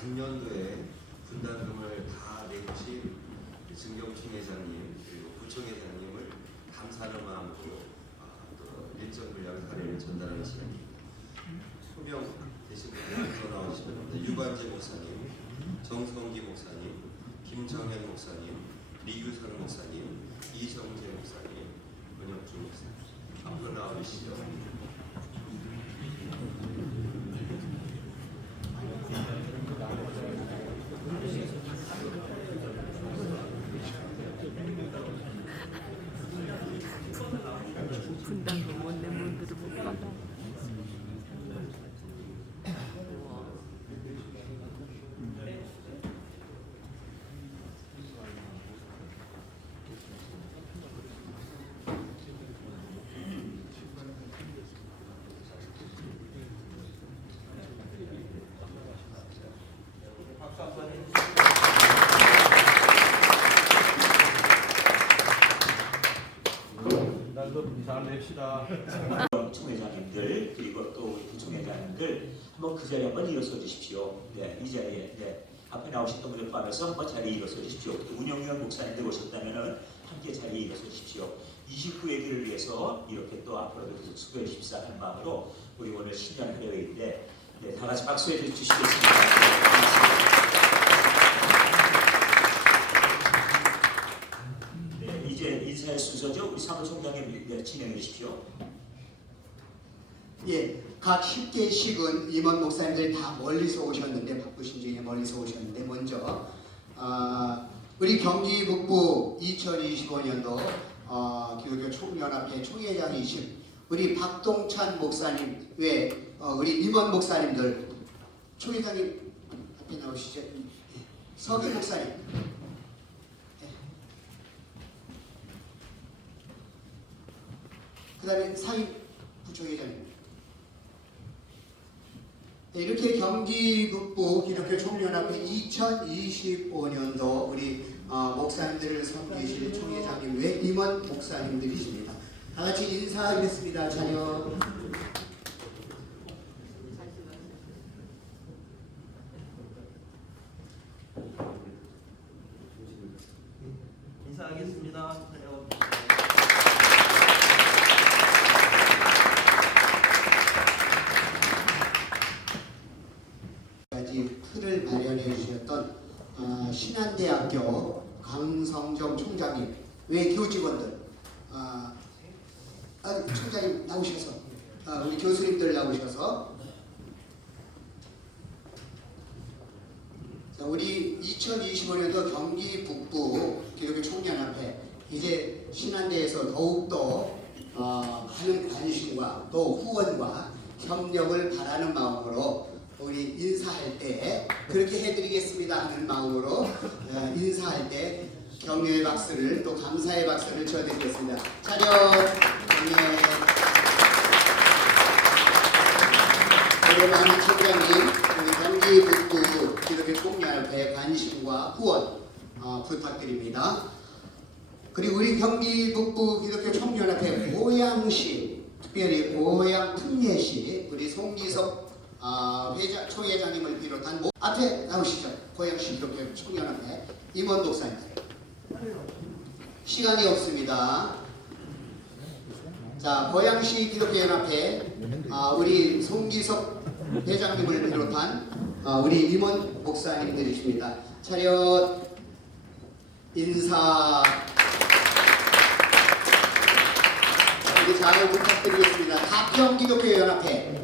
작년도에 분담금을 다 내주신 증경총 회장님 그리고 부총 회장님을 감사하는 마음으로 아, 또 일정 분량 사례를 전달하는 시간입니다. 소명 되신 분들 또 나오시면 유관재 목사님, 정성기 목사님, 김정현 목사님, 리유선 목사님, 이정재 목사님, 권혁주 목사님 앞으로 나오시죠. 분당금 원내 문들을 못 받아. 날도 잘 냅시다. 총회장님들 그리고 또 우리 부총회장님들 한번 그 자리에 한번 일어서 주십시오. 네, 이 자리에 네. 앞에 나오신 분들 포함해서 한번 자리에 일어서 주십시오. 또 운영위원 목사님들 오셨다면은 함께 자리에 일어서 주십시오. 29회기를 위해서 이렇게 또 앞으로도 계속 수고해 주십사 하는 마음으로 우리 오늘 신년 회의인데 네, 다 같이 박수해 주시겠습니다. 네, 이제 인사의 순서죠. 우리 사무총장님 네, 진행해 주십시오. 예, 각 10개씩은 임원 목사님들 다 멀리서 오셨는데 바쁘신 중에 멀리서 오셨는데 먼저 아, 우리 경기 북부 2025년도 어, 기독교 총연합회 총회장이신 우리 박동찬 목사님 외 어, 우리 임원 목사님들 총회장님 앞에 나오시죠? 예, 서기 목사님. 그 다음에 사임 부총회장님 네, 이렇게 경기 북부 기독교 총연합회 2025년도 우리 어, 목사님들을 섬기실 총회장님 외 임원 목사님들이십니다. 다 같이 인사하겠습니다. 자녀. 인사하겠습니다. 까지 틀을 마련해 주셨던 어, 신한대학교 강성정 총장님 외 교직원들 아, 아, 총장님 나오셔서 아, 우리 교수님들 나오셔서. 자, 우리 2025년도 경기 북부 기독교 총연합회 이제 신한대에서 더욱더 어, 많은 관심과 또 후원과 협력을 바라는 마음으로 우리 인사할 때 그렇게 해드리겠습니다 하는 마음으로 어, 인사할 때 격려의 박수를 또 감사의 박수를 쳐드리겠습니다. 차렷 네. 우리 많은 총장님 우리 경기 북부 기독교 총연합회 관심과 후원 어, 부탁드립니다. 그리고 우리 경기 북부 기독교 총연합회 고양시 특별히 고양 특례시 우리 송기석 아, 회장, 총회장님을 비롯한 모, 앞에 나오시죠 고양시 기독교 총연합회 임원 독사님들 시간이 없습니다. 자 고양시 기독교연합회 아, 우리 송기석 회장님을 비롯한 아, 우리 임원 목사님들이십니다. 차렷 인사 우리 잘 부탁드리겠습니다. 가평 기독교연합회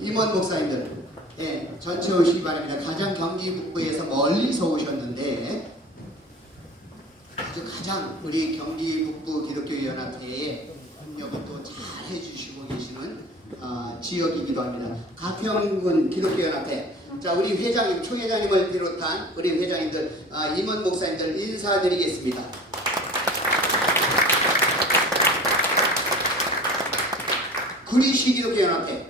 임원 목사님들 예, 전체 오시기 바랍니다. 가장 경기 북부에서 멀리서 오셨는데 아주 가장 우리 경기 북부 기독교연합회에 협력을 또잘 해주시고 계시는 어, 지역이기도 합니다. 가평군 기독교연합회 자 우리 회장님 총회장님을 비롯한 우리 회장님들 아, 임원 목사님들 인사드리겠습니다. 구리시 기독교연합회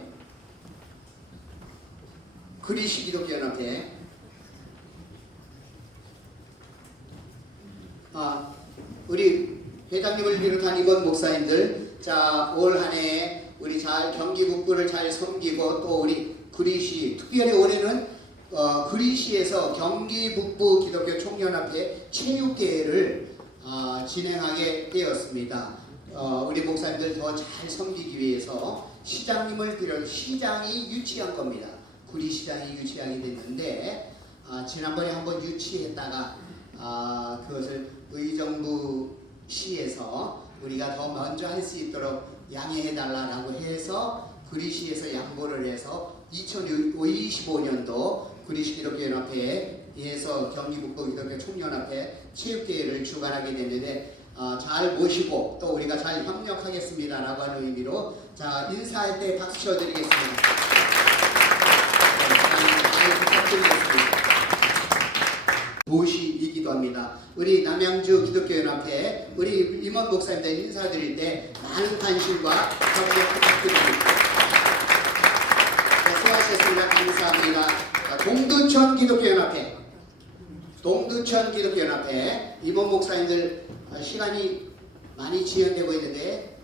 구리시 기독교연합회 아, 우리 회장님을 비롯한 임원 목사님들 자 올 한해 우리 잘 경기 북부를 잘 섬기고 또 우리 구리시 특별히 올해는 어, 그리시에서 경기 북부 기독교 총연합회 체육대회를 어, 진행하게 되었습니다. 어, 우리 목사님들 더 잘 섬기기 위해서 시장님을 비롯 시장이 유치한 겁니다. 구리 시장이 유치하게 됐는데 아, 지난번에 한번 유치했다가 아, 그것을 의정부 시에서 우리가 더 먼저 할 수 있도록 양해해 달라라고 해서 구리시에서 양보를 해서 2025년도 구리시 기독교연합회에서 경기북부 기독교 총연합회 체육대회를 주관하게 됐는데 어, 잘 모시고 또 우리가 잘 협력하겠습니다라고 하는 의미로 자 인사할 때 박수 쳐드리겠습니다. 네. 모시이 기도 합니다. 우리 남양주 기독교연합회 우리 임원 목사님들 인사드릴 때 많은 관심과 협력 부탁드립니다. 네, 수고하셨습니다. 감사합니다. 자, 동두천 기독교연합회 동두천 기독교연합회 임원 목사님들 아, 시간이 많이 지연되고 있는데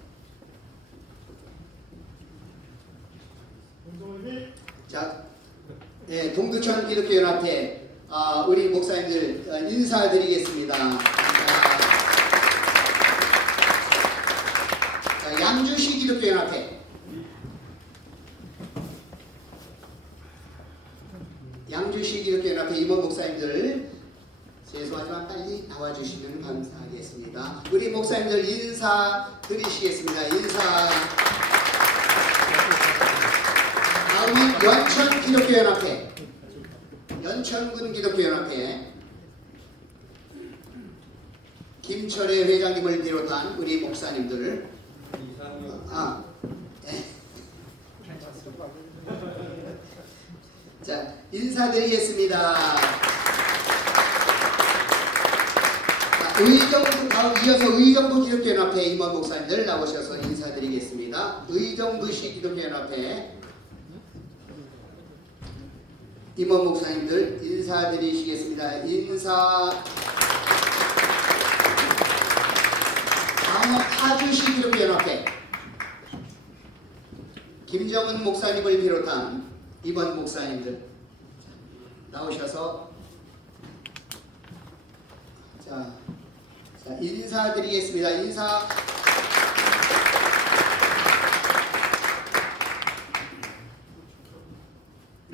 자, 네, 동두천 기독교연합회 아, 우리 목사님들 어, 인사드리겠습니다. 양주시 기독교 연합회 양주시 기독교 연합회 임원 목사님들 죄송하지만 빨리 나와주시면 감사하겠습니다. 우리 목사님들 인사 드리시겠습니다. 인사. 다음은 연천 기독교 연합회. 연천군 기독교 연합회. 김철애 회장님을 비롯한 우리 목사님들. 아, 네. 자 인사드리겠습니다. 자, 의정부 다음 이어서 의정부 기독교 연합회 임원 목사님들 나오셔서 인사드리겠습니다. 의정부시 기독교 연합회 임원 목사님들 인사드리시겠습니다. 인사. 다음은 파주시 기독교연합회 김정은 목사님을 비롯한 이번 목사님들 나오셔서 자, 자 인사드리겠습니다. 인사.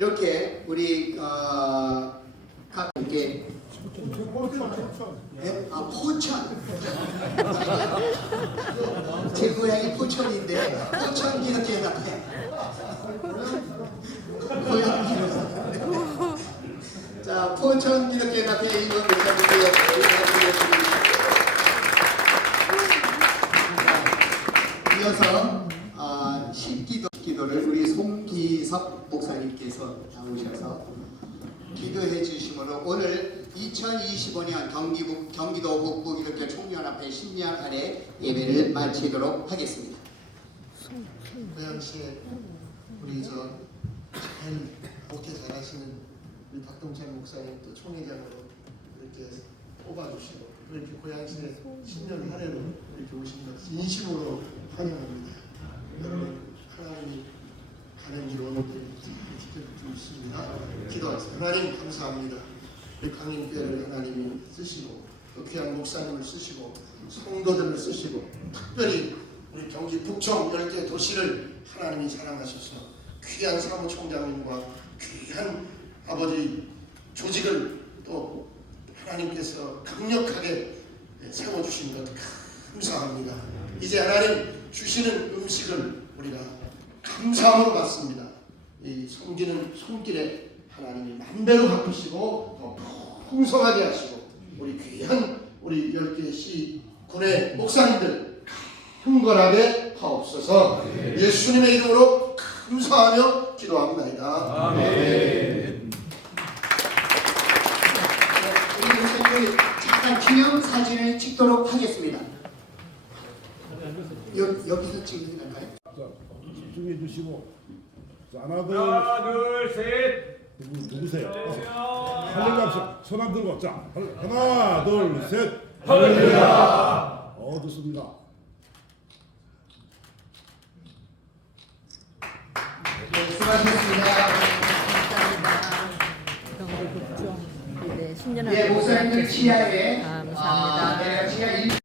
이렇게 우리 어, 각께 예? 아 포천 제 고향이 포천인데 포천 기독교연합회 고향 자 포천 기독교연합회 임원 목사님들 인사드리겠습니다. 자, 이어서 아, 십기도 기도를 우리 송기섭 목사님께서 나오셔서 기도해 주심으로 오늘 2025년 경기북, 경기도 북부 기독교 총연합회 10년 할애 예배를 마치도록 하겠습니다. 고양시에 우리 저잘 목회 잘하시는 우리 박동찬 목사님 또 총회장으로 이렇게 뽑아주시고 또 이렇게 고양시에 10년 할애로 이렇게 오신 것 진심으로 환영합니다. 여러분 하나님 이 가는 길 오늘도 지켜주십니다. 기도하세요. 하나님 감사합니다. 우리 강인교회를 하나님이 쓰시고 또 귀한 목사님을 쓰시고 성도들을 쓰시고 특별히 우리 경기 북청 10개 도시를 하나님이 사랑하셔서 귀한 사무총장님과 귀한 아버지 조직을 또 하나님께서 강력하게 세워주신 것 감사합니다. 이제 하나님 주시는 음식을 우리가 감사함으로 받습니다. 이 섬기는 손길에 하나님이 만배로 갚으시고 더 풍성하게 하시고 우리 귀한 우리 열개 시 군의 목사님들 흥건하게 하옵소서 예수님의 이름으로 감사하며 기도합니다. 우리 목사님들 잠깐 기념 사진을 찍도록 하겠습니다. 여, 여기서 찍는 집중해 주시고 자, 하나 둘 하나, 둘, 셋. 누구, 누구세요? 할렐루야 손안 들고 자 하나 둘셋 할렐루야. 어 좋습니다 네, 수고하셨습니다. 감사합니다. 그렇죠. 네, 신년을 예, 목사님들 지하에 감사합니다. 아, 내가 지하 1